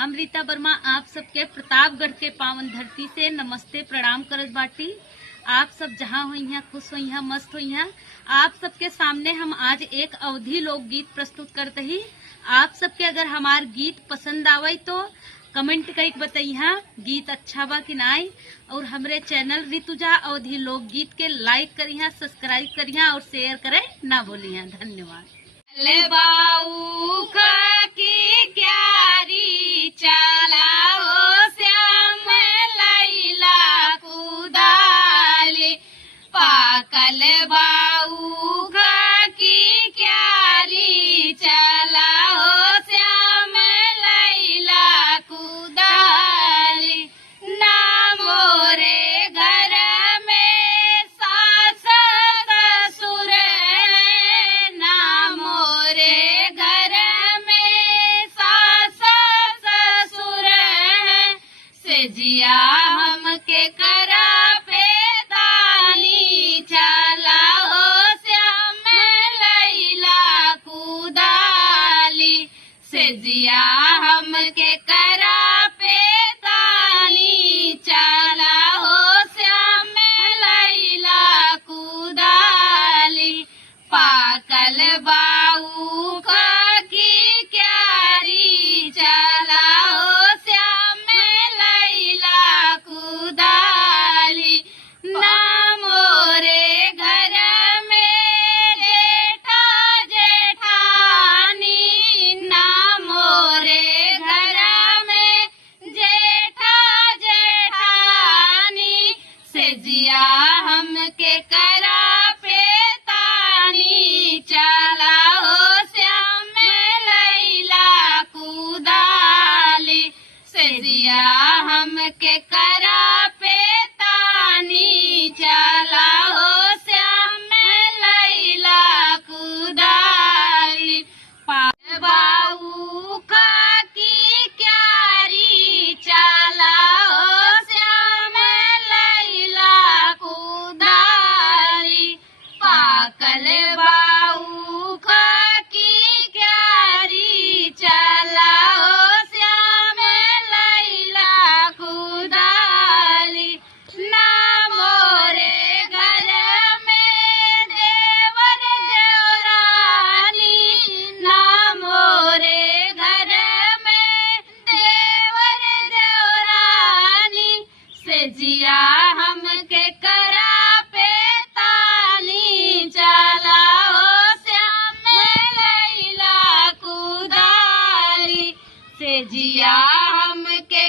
हम रीता वर्मा आप सबके प्रतापगढ़ के पावन धरती से नमस्ते प्रणाम करत बाटी। आप सब जहाँ हुई हैं खुश हुई हैं मस्त हुई हैं। आप सबके सामने हम आज एक अवधी लोकगीत प्रस्तुत करते ही। आप सबके अगर हमार गीत पसंद आवे तो कमेंट करके बताइए गीत अच्छा बा कि नाई। और हमरे चैनल ऋतुजा अवधी लोकगीत के लाइक करिए, सब्सक्राइब करिए और शेयर करें ना भूलिए। धन्यवाद। बाऊ की क्यारी चलाओ श्याम लैला कुदाली पाकल बाऊ की क्यारी चलाओ श्याम लैला कुदाली ना मोरे घर में सास ससुर ना मोरे घर में सास ससुर से जिया हमके करा पे दानी चलाओ श्याम लैला कुदाली से जिया हमके करा पे दानी चलाओ श्याम लैला कुदाली पाकल बाऊ की क्यारी चलाओ श्याम लैला कुदाली ना मोरे घर में जेठा जेठानी ना मोरे घर में जेठा जेठानी से जिया हमके करा पे तानी चलाओ श्याम लैला कुदाली से जिया हमके करा पे तानी चलाओ श्याम लैला कुदाली बाऊ की क्यारी चलाओ श्याम लैला कुदाली पाकल बाऊ की क्यारी चलाओ श्याम लैला कुदाली ना मोरे घर में देवर देवरानी ना मोरे घर में देवर देवरानी से जिया हमके करा पे तानी चलाओ श्याम लैला कुदाली से जिया हमके